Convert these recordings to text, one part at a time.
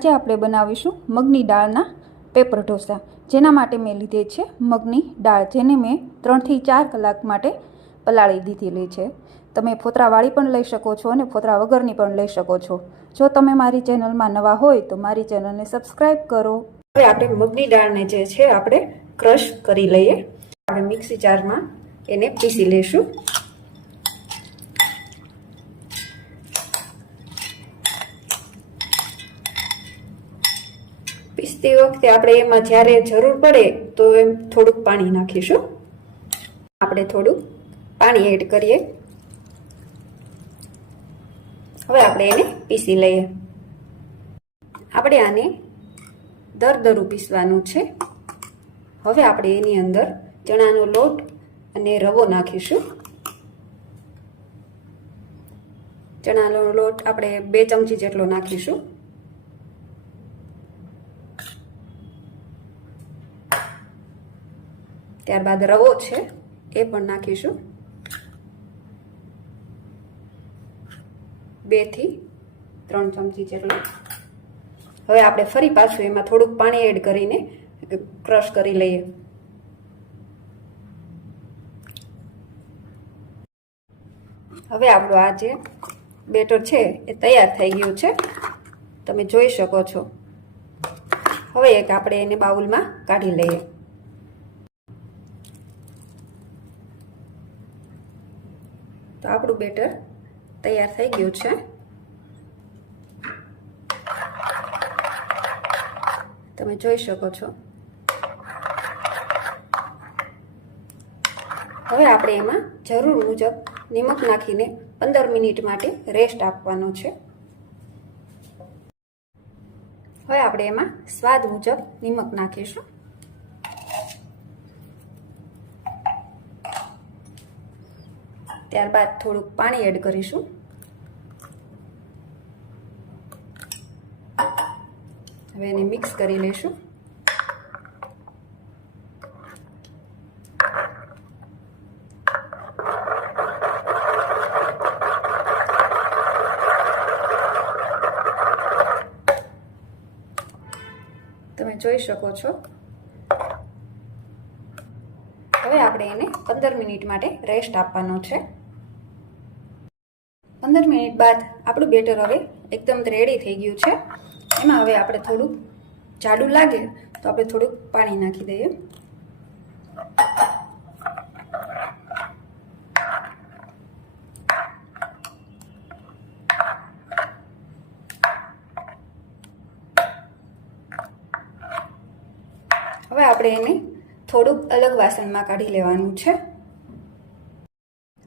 આજે આપણે બનાવીશું મગની દાળના પેપર ઢોસા, જેના માટે મેં લીધે છે મગની દાળ, જેને મેં 3 થી 4 કલાક માટે પલાળી દીધેલી છે। તમે ફોતરાવાળી પણ લઈ શકો છો અને ફોતરા વગરની પણ લઈ શકો છો। જો તમે મારી ચેનલમાં નવા હોય તો મારી ચેનલને સબસ્ક્રાઈબ કરો। હવે આપણે મગની દાળને જે છે આપણે ક્રશ કરી લઈએ। આપણે મિક્સી જારમાં એને પીસી લઈશું। પીસતી વખતે આપણે એમાં જ્યારે જરૂર પડે તો એમ થોડુંક પાણી નાખીશું। આપણે થોડું પાણી એડ કરીએ। હવે આપણે એને પીસી લઈએ। આપણે આને દરદરું પીસવાનું છે। હવે આપણે એની અંદર ચણાનો લોટ અને રવો નાખીશું। ચણાનો લોટ આપણે 2 ચમચી જેટલો નાખીશું। ત્યારબાદ રવો છે એ પણ નાખીશું। 2 થી 3 ચમચી જેટલો। હવે આપણે ફરી પાછું એમાં થોડુંક પાણી એડ કરીને ક્રશ કરી લઈએ। હવે આપણું આ જે બેટર છે એ તૈયાર થઈ ગયું છે, તમે જોઈ શકો છો। હવે એક આપણે એને બાઉલમાં કાઢી લઈએ। તો આપણું બેટર તૈયાર થઈ ગયું છે। તમે જોઈ શકો છો। હવે આપણે એમાં જરૂર મુજબ નિમક નાખીને 15 મિનિટ માટે રેસ્ટ આપવાનો છે। હવે આપણે એમાં સ્વાદ મુજબ નિમક નાખીશું। ત્યારબાદ થોડુંક પાણી એડ કરીશું। હવે એને મિક્સ કરી લઈશું। તમે જોઈ શકો છો। હવે આપણે એને 15 મિનિટ માટે રેસ્ટ આપવાનો છે। 15 મિનિટ બાદ આપણું બેટર હવે એકદમ રેડી થઈ ગયું છે। એમાં હવે આપણે થોડું જાડું લાગે તો આપણે થોડુંક પાણી નાખી દઈએ। હવે આપણે એને થોડુંક અલગ વાસણમાં કાઢી લેવાનું છે।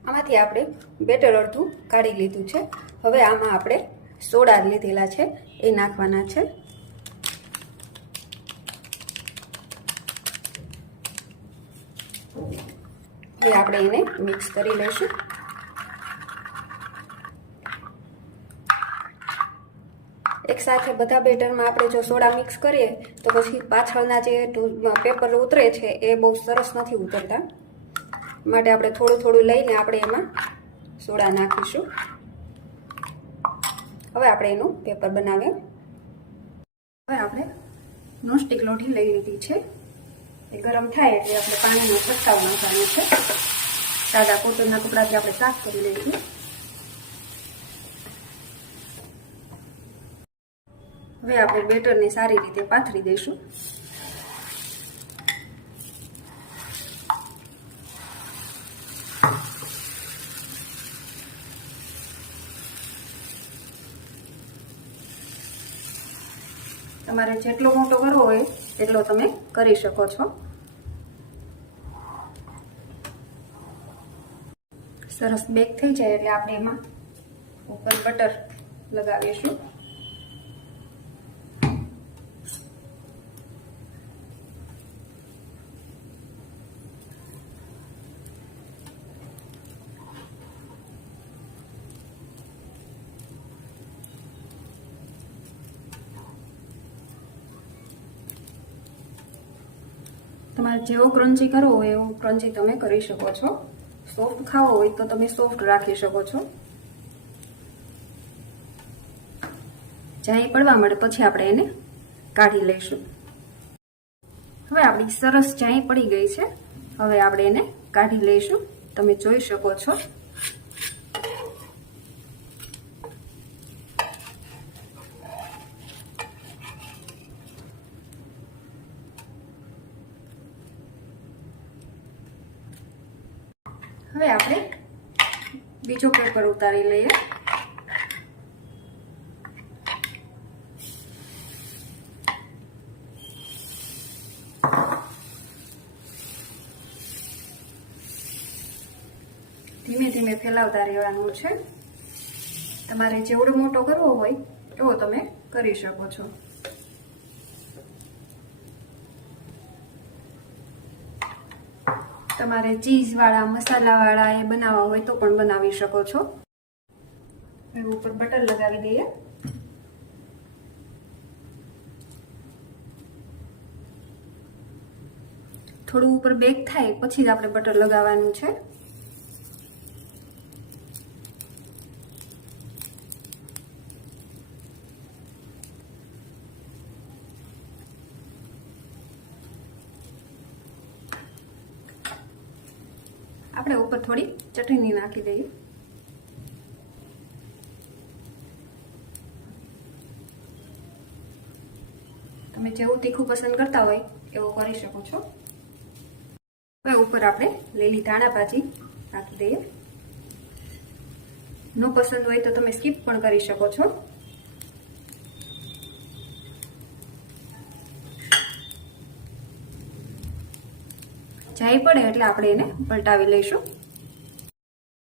આમાંથી આપણે બેટર અડધું કાઢી લીધું છે। હવે આમાં આપણે સોડા લીધેલા છે એ નાખવાના છે। હવે આપણે એને મિક્સ કરી લઈશું। એક સાથે બધા બેટરમાં આપણે જો સોડા મિક્સ કરીએ તો પછી પાછળના જે પેપર ઉતરે છે એ બહુ સરસ નથી ઉતરતા, માટે આપણે થોડું થોડું લઈને આપણે એમાં સોડા નાખીશું। હવે આપણે એનું પેપર બનાવીએ। હવે આપણે નોનસ્ટિક લોઢી લઈ લીધી છે। એ ગરમ થાય એટલે આપણે પાણીનો છંટકાવ નાખવાનો છે। સાદા કોટનના કપડાથી આપણે સાફ કરી લઈશું। હવે આપણે બેટરને સારી રીતે પાથરી દઈશું। તમારે જેટલો મોટો કરવો હોય એટલો તમે કરી શકો છો। સરસ બેક થઈ જાય એટલે આપણે એમાં ઉપર બટર લગાવીશું। તમારે જેવો ક્રન્ચી કરવો હોય એવો ક્રન્ચી તમે કરી શકો છો। સોફ્ટ ખાવો હોય તો તમે સોફ્ટ રાખી શકો છો। ચાય પડવા મળે પછી આપણે એને કાઢી લઈશું. હવે આપણી સરસ ચાય પડી ગઈ છે. હવે આપણે એને કાઢી લઈશું. તમે જોઈ શકો છો. હવે આપણે બીજો પેપર ઉતારી લઈએ. ધીમે ધીમે ફેલાવતા રહેવાનું છે. તમારે જેવડો મોટો કરવો હોય એવો તમે કરી શકો છો. તમારે ચીઝ વાળા મસાલા વાળા એ બનાવવા હોય તો પણ બનાવી શકો છો. હવે ઉપર બટર લગાવી દઈએ. થોડું ઉપર બેક થાય પછી જ આપણે બટર લગાવવાનું છે. આપણે ઉપર થોડી ચટણી નાખી દઈએ. તમે જેવું તીખું પસંદ કરતા હોય એવું કરી શકો છો. હવે ઉપર આપણે લીલી ધાણા ભાજી નાખી દઈએ. ન પસંદ હોય તો તમે સ્કીપ પણ કરી શકો છો. ચાય પડે એટલે આપણે એને પલટાવી લઈશું.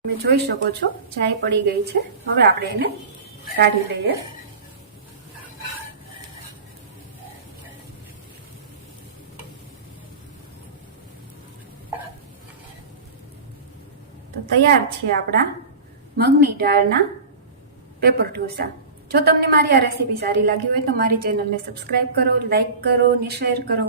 તમે જોઈ શકો છો ચાય પડી ગઈ છે. હવે આપણે એને કાઢી લઈએ. તો તૈયાર છે આપણા મગની દાળના પેપર ઢોસા. જો તમને મારી આ રેસીપી સારી લાગી હોય તો મારી ચેનલને સબસ્ક્રાઇબ કરો, લાઈક કરો ને શેર કરો.